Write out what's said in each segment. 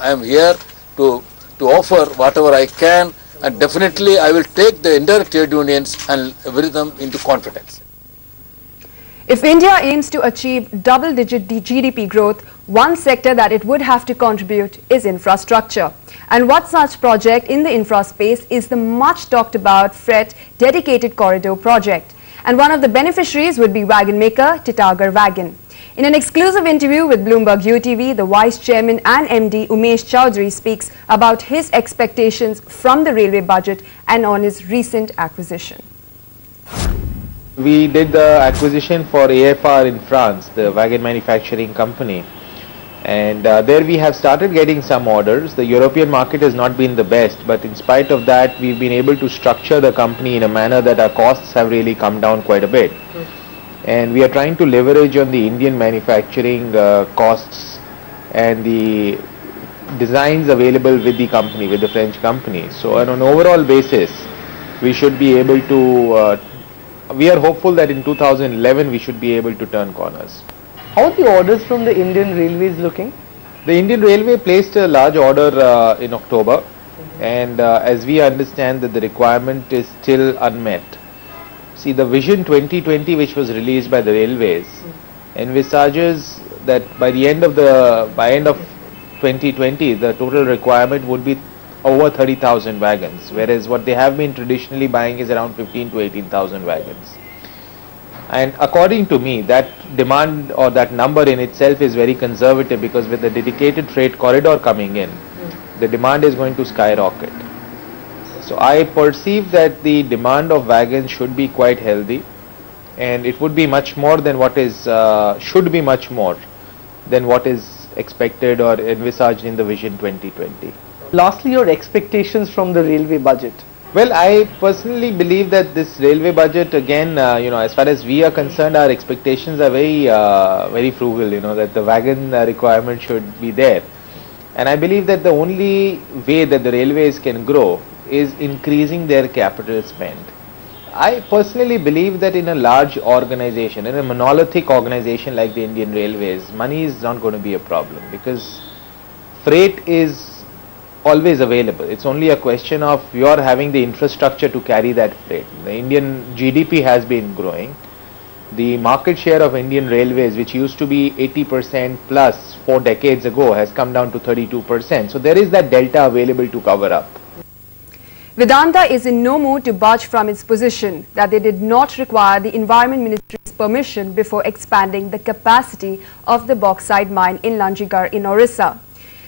I am here to offer whatever I can, and definitely I will take the entire trade unions and bring them into confidence. If India aims to achieve double-digit GDP growth, one sector that it would have to contribute is infrastructure. And one such project in the infra space is the much talked about Freight Dedicated Corridor project. And one of the beneficiaries would be wagon maker Titagarh Wagon. In an exclusive interview with Bloomberg UTV, the Vice Chairman and MD Umesh Chowdhury speaks about his expectations from the railway budget and on his recent acquisition. We did the acquisition for AFR in France, the wagon manufacturing company, and there we have started getting some orders. The European market has not been the best, but in spite of that we've been able to structure the company in a manner that our costs have really come down quite a bit. And we are trying to leverage on the Indian manufacturing costs and the designs available with the company, with the French company. So on an overall basis, we should be able to we are hopeful that in 2011 we should be able to turn corners. How are the orders from the Indian Railways looking? The Indian Railway placed a large order in October, and as we understand that the requirement is still unmet. See, the Vision 2020 which was released by the Railways envisages that by end of 2020 the total requirement would be over 30,000 wagons, whereas what they have been traditionally buying is around 15 to 18,000 wagons. And according to me, that demand or that number in itself is very conservative, because with the dedicated freight corridor coming in, the demand is going to skyrocket. So I perceive that the demand of wagons should be quite healthy, and it would be much more than what is, should be much more than what is expected or envisaged in the Vision 2020. Lastly, your expectations from the railway budget. Well, I personally believe that this railway budget, again, as far as we are concerned, our expectations are very frugal, that the wagon requirement should be there. And I believe that the only way that the railways can grow is increasing their capital spend. I personally believe that in a large organization, in a monolithic organization like the Indian Railways, money is not going to be a problem, because freight is always available. It's only a question of your having the infrastructure to carry that freight. The Indian GDP has been growing. The market share of Indian Railways, which used to be 80% plus 4 decades ago, has come down to 32%. So there is that delta available to cover up. Vedanta is in no mood to budge from its position that they did not require the Environment Ministry's permission before expanding the capacity of the bauxite mine in Lanjigarh in Orissa.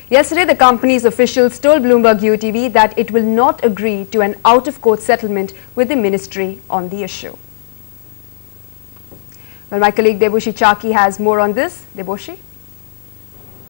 Yesterday, the company's officials told Bloomberg UTV that it will not agree to an out-of-court settlement with the ministry on the issue. Well, my colleague Deboshi Chaki has more on this. Deboshi?